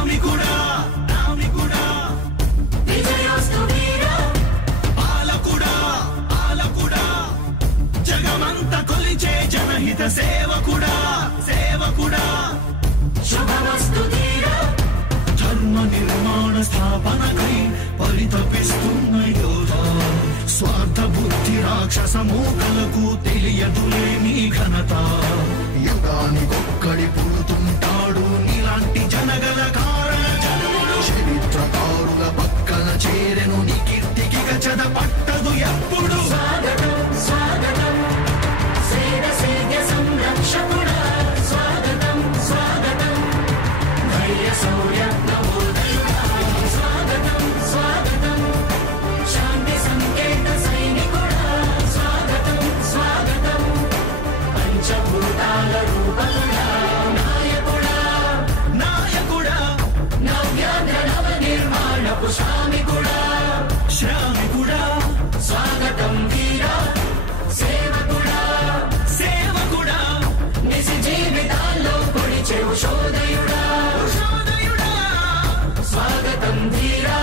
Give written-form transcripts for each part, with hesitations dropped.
శ్రామికుడా రామికుడా విజయోస్తు వీరా పాలకుడా పాలకుడా జగమంత కొలిచే జనహిత సేవకుడా సేవకుడా శుభమస్తు ధీరా ధర్మ నిర్మాణ స్థాపనకై పరితపిస్తున్న యోధా స్వార్థ బుద్ధి రాక్షస మూకలకు తెలియదులే నీ ఘనత యుగానికొక్కడి పుడుతుంటాడు నీలాంటి జనగల కారణ జన్ముడు చరిత్రకారుల పక్కన చేరెను నీ కీర్తికి గచద పట్టదు ఎప్పుడు స్వాగతం స్వాగతం సేద సేద్య సంరక్షకుడా స్వాగతం స్వాగతం ధైర్య శౌర్య నవోదయుడా స్వాగతం స్వాగతం శాంతి సంకేత సైనికుడా స్వాగతం స్వాగతం పంచభూతాల రూపకుడా నాయకుడా నాయకుడా నవ్యాంధ్ర నవ నిర్మాణపు శ్రామికుడా శ్రామికుడా స్వాగతం వీరా సేవకుడా సేవకుడా నిజ జీవితాల్లో పొడిచే ఉషోదయుడా ఉషోదయుడా స్వాగతం వీరా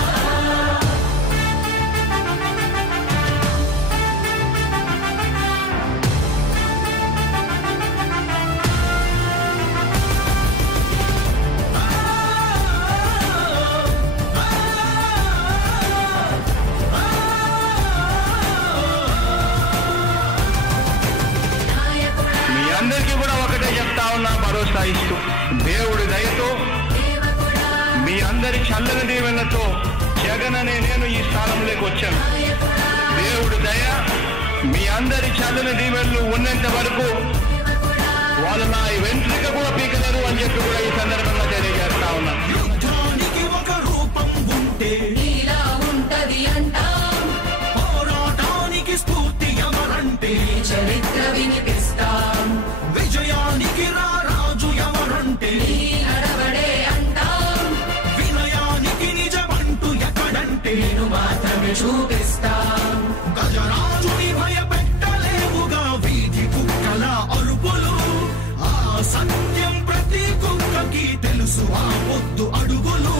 అందరికీ కూడా ఒకటే చెప్తా ఉన్నా భరోసా ఇస్తూ దేవుడి దయతో మీ అందరి చల్లని దీవెనతో జగన్ అనే నేను ఈ స్థానంలోకి వచ్చాను. దేవుడి దయ మీ అందరి చల్లని దీవెనలు ఉన్నంత వరకు వాళ్ళు నా వెంట్రిక కూడా పీకలేరు అని చెప్పి కూడా ఈ సందర్భంగా తెలియజేస్తా ఉన్నాను. యుద్ధానికి ఒక రూపం ఉంటే నీలా ఉంటది అంటాం, పోరాటానికి స్ఫూర్తి ఎవరంటే చరిత్ర వినిపిస్తాం, విజయానికి రారాజు ఎవరంటే నడవడే అంటాం, వినయానికి నిజమంటూ ఎక్కడంటే నేను మాత్రమే చూపిస్తాం. గజరాజుని భయపెట్టలేవుగా వీధి కుక్కల అరుపులు, ఆ సత్యం ప్రతి కుక్కకి తెలుసు ఆ పొద్దు అడుగులు,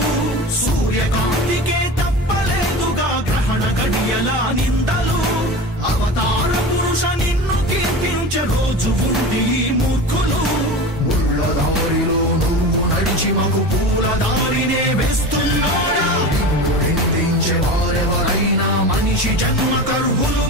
సూర్యకాంతికే తప్పలేదుగా గ్రహణ గడియల నిందలు, అవతార పురుష నిన్ను కీర్తించే రోజు ఉంది మూర్ఖులు, ముళ్ళ దారిలో నువ్వు నడిచి మగు పూల దారినే వేస్తున్నాడా, నిన్ను నిందించే వారెవరైనా మనిషి జన్మ కరువులు